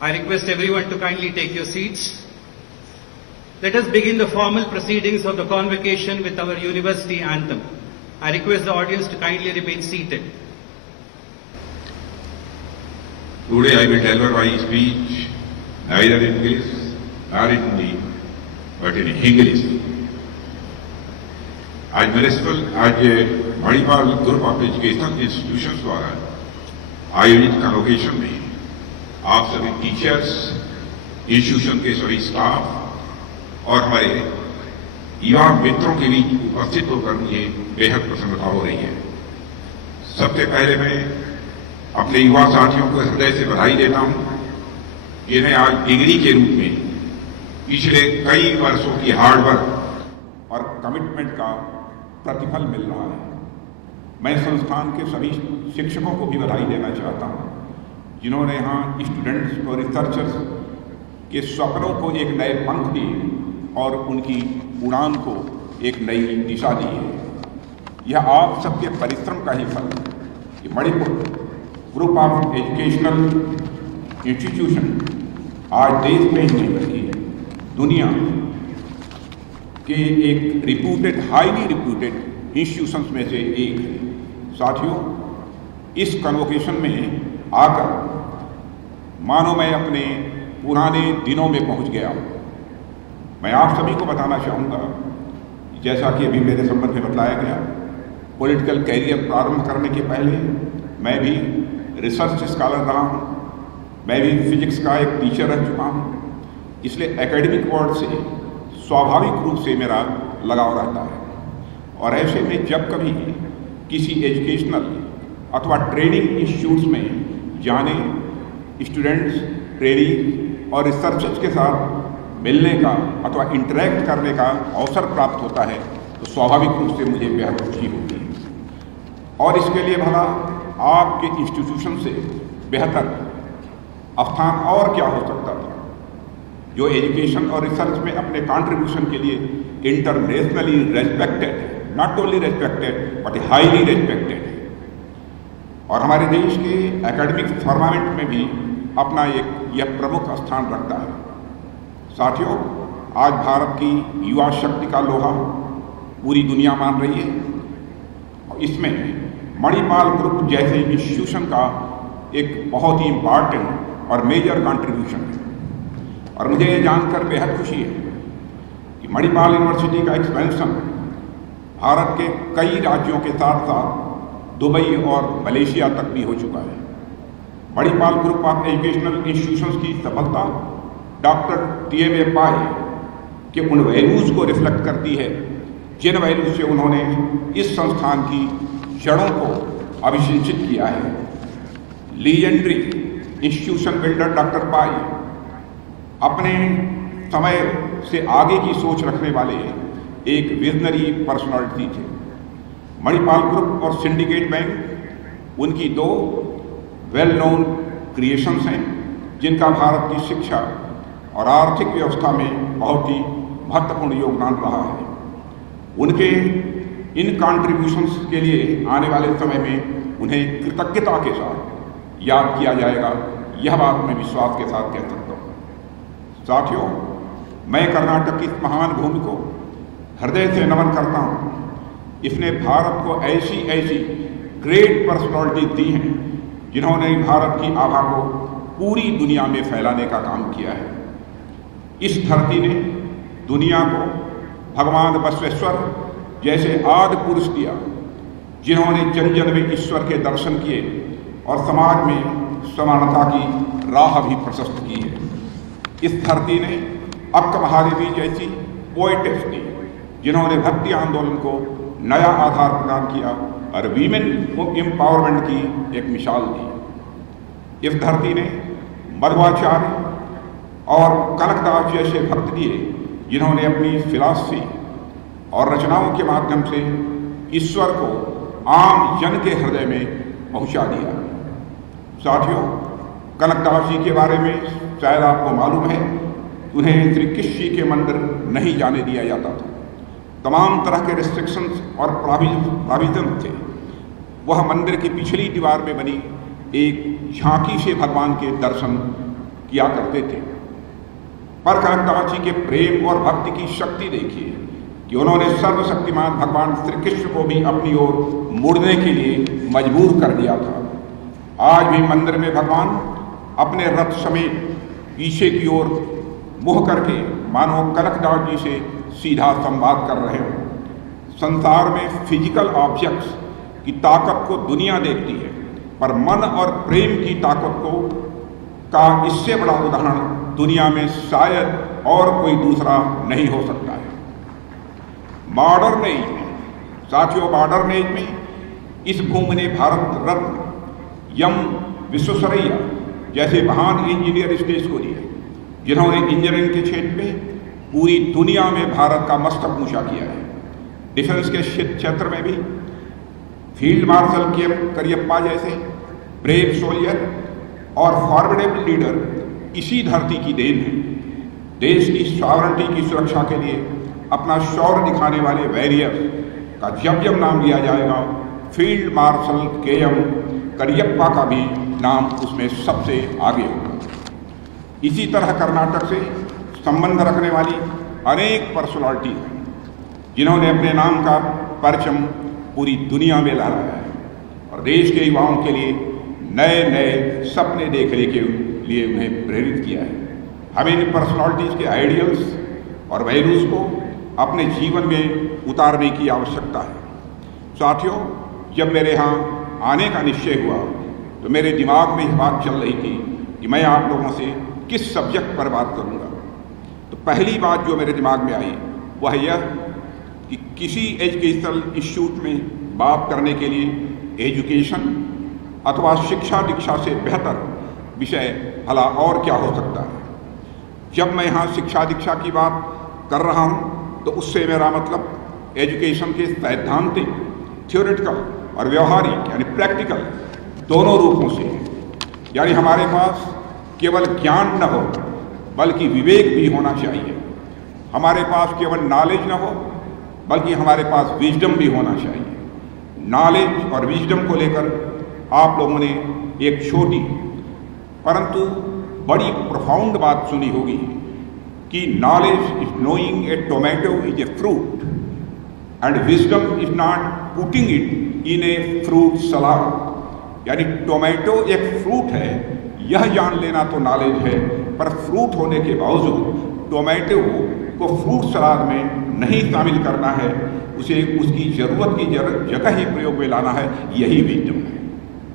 I request everyone to kindly take your seats. Let us begin the formal proceedings of the convocation with our university anthem. I request the audience to kindly remain seated. Today I will deliver my speech neither in English nor in Hindi, but in English. आज municipal Manipal group of educational institutions द्वारा आयोजित convocation में आप सभी teachers, institution के सभी staff और हमारे युवा मित्रों के बीच उपस्थित होकर मुझे बेहद प्रसन्नता हो रही है। सबसे पहले मैं अपने युवा साथियों को हृदय से बधाई देता हूं। इन्हें आज डिग्री के रूप में पिछले कई वर्षों की हार्डवर्क और कमिटमेंट का प्रतिफल मिल रहा है। मैं संस्थान के सभी शिक्षकों को भी बधाई देना चाहता हूं, जिन्होंने यहाँ स्टूडेंट्स और रिसर्चर्स के सपनों को एक नए पंख दिए और उनकी उड़ान को एक नई दिशा दी है। यह आप सबके परिश्रम का ही फल है कि Manipur group of educational institution आज देश में ही नहीं बल्कि दुनिया के एक रिप्यूटेड, हाईली रिप्यूटेड इंस्टीट्यूशंस में से एक है। साथियों, इस कन्वोकेशन में आकर मानो मैं अपने पुराने दिनों में पहुंच गया हूं। मैं आप सभी को बताना चाहूँगा, जैसा कि अभी मेरे संबंध में बताया गया, पॉलिटिकल कैरियर प्रारंभ करने के पहले मैं भी रिसर्च स्कॉलर रहा हूँ, मैं भी फिजिक्स का एक टीचर रह चुका हूँ। इसलिए एकेडमिक वर्ल्ड से स्वाभाविक रूप से मेरा लगाव रहता है। और ऐसे में जब कभी किसी एजुकेशनल अथवा ट्रेनिंग इंस्टीट्यूट्स में जाने, स्टूडेंट्स, ट्रेनिंग और रिसर्चर्स के साथ मिलने का अथवा इंटरेक्ट करने का अवसर प्राप्त होता है तो स्वाभाविक रूप से मुझे बेहद खुशी होती है। और इसके लिए भला आपके इंस्टीट्यूशन से बेहतर स्थान और क्या हो सकता था, जो एजुकेशन और रिसर्च में अपने कंट्रीब्यूशन के लिए internationally respected, not only respected but highly respected है और हमारे देश के एकेडमिक फर्मामेंट में भी अपना एक यह प्रमुख स्थान रखता है। साथियों, आज भारत की युवा शक्ति का लोहा पूरी दुनिया मान रही है और इसमें मणिपाल ग्रुप जैसे इंस्टीट्यूशन का एक बहुत ही इम्पॉर्टेंट और मेजर कंट्रीब्यूशन है। और मुझे ये जानकर बेहद खुशी है कि मणिपाल यूनिवर्सिटी का एक्सपेंशन भारत के कई राज्यों के साथ साथ दुबई और मलेशिया तक भी हो चुका है। Manipal group of educational institutions की सफलता डॉक्टर TMA पाई के उन वैल्यूज़ को रिफ्लेक्ट करती है जिन वैल्यूज से उन्होंने इस संस्थान की जड़ों को अभिसिंचित किया है। लीजेंडरी इंस्टीट्यूशन बिल्डर डॉक्टर पाई अपने समय से आगे की सोच रखने वाले एक विजनरी पर्सनालिटी थे। मणिपाल ग्रुप और सिंडिकेट बैंक उनकी दो वेल नोन क्रिएशंस हैं जिनका भारत की शिक्षा और आर्थिक व्यवस्था में बहुत ही महत्वपूर्ण योगदान रहा है। उनके इन कॉन्ट्रीब्यूशंस के लिए आने वाले समय में उन्हें कृतज्ञता के साथ याद किया जाएगा, यह बात मैं विश्वास के साथ कह सकता हूँ। साथियों, मैं कर्नाटक की इस महान भूमि को हृदय से नमन करता हूँ। इसने भारत को ऐसी ऐसी ग्रेट पर्सनालिटी दी हैं जिन्होंने भारत की आभा को पूरी दुनिया में फैलाने का काम किया है। इस धरती ने दुनिया को भगवान बसवेश्वर जैसे आदि पुरुष दिया, जिन्होंने जन जन में ईश्वर के दर्शन किए और समाज में समानता की राह भी प्रशस्त की है। इस धरती ने अक्क महादेवी जैसी पोएटेस दी, जिन्होंने भक्ति आंदोलन को नया आधार प्रदान किया और वीमेन एम्पावरमेंट की एक मिसाल दी। इस धरती ने मध्वाचार्य और कनकदास जैसे भक्त दिए, जिन्होंने अपनी फिलॉसफी और रचनाओं के माध्यम से ईश्वर को आम जन के हृदय में पहुंचा दिया। साथियों, कनकदास जी के बारे में शायद आपको मालूम है, उन्हें श्री कृष्ण जी के मंदिर नहीं जाने दिया जाता था। तमाम तरह के रिस्ट्रिक्शंस और प्रोविजन थे। वह मंदिर की पिछली दीवार में बनी एक झांकी से भगवान के दर्शन किया करते थे। पर कनकदास जी के प्रेम और भक्ति की शक्ति देखिए कि उन्होंने सर्वशक्तिमान भगवान श्री कृष्ण को भी अपनी ओर मुड़ने के लिए मजबूर कर दिया था। आज भी मंदिर में भगवान अपने रथ समेत पीछे की ओर मुँह करके मानो कनकदास जी से सीधा संवाद कर रहे हो। संसार में फिजिकल ऑब्जेक्ट्स की ताकत को दुनिया देखती है, पर मन और प्रेम की ताकत को का इससे बड़ा उदाहरण दुनिया में शायद और कोई दूसरा नहीं हो सकता है। मॉडर्न एज में साथियों, मॉडर्न एज में इस भूमि ने भारत रत्न एम विश्वेश्वरैया जैसे महान इंजीनियर इस देश को दिए, जिन्होंने इंजीनियरिंग के क्षेत्र में पूरी दुनिया में भारत का मस्तक ऊंचा किया है। डिफेंस के क्षेत्र में भी फील्ड मार्शल के करियप्पा जैसे ब्रेव सोल्जर और फॉर्मिडेबल लीडर इसी धरती की देन है। देश की सॉवरेनिटी की सुरक्षा के लिए अपना शौर्य दिखाने वाले वॉरियर्स का जब जब नाम लिया जाएगा, फील्ड मार्शल के.एम. करियप्पा का भी नाम उसमें सबसे आगे होगा। इसी तरह कर्नाटक से संबंध रखने वाली अनेक पर्सनालिटी हैं जिन्होंने अपने नाम का परचम पूरी दुनिया में लहराया है और देश के युवाओं के लिए नए नए सपने देखने के लिए उन्हें प्रेरित किया है। हमें इन पर्सनालिटीज़ के आइडियल्स और वैल्यूज़ को अपने जीवन में उतारने की आवश्यकता है। साथियों, जब मेरे यहाँ आने का निश्चय हुआ तो मेरे दिमाग में यह बात चल रही थी कि मैं आप लोगों से किस सब्जेक्ट पर बात करूँगा। तो पहली बात जो मेरे दिमाग में आई वह यह कि किसी एजुकेशनल इंस्टीट्यूट में बात करने के लिए एजुकेशन अथवा शिक्षा दीक्षा से बेहतर विषय भला और क्या हो सकता है। जब मैं यहाँ शिक्षा दीक्षा की बात कर रहा हूँ तो उससे मेरा मतलब एजुकेशन के सैद्धांतिक, थ्योरेटिकल और व्यवहारिक यानी प्रैक्टिकल दोनों रूपों से है। यानी हमारे पास केवल ज्ञान न हो बल्कि विवेक भी होना चाहिए। हमारे पास केवल नॉलेज न हो बल्कि हमारे पास विजडम भी होना चाहिए। नॉलेज और विजडम को लेकर आप लोगों ने एक छोटी परंतु बड़ी प्रोफाउंड बात सुनी होगी कि knowledge is knowing A tomato is a fruit and wisdom is not putting it in a fruit salad. यानी टोमेटो एक फ्रूट है, यह जान लेना तो नॉलेज है, पर फ्रूट होने के बावजूद टोमेटो को फ्रूट सलाद में नहीं शामिल करना है, उसे उसकी ज़रूरत की जगह ही प्रयोग में लाना है, यही विजडम है।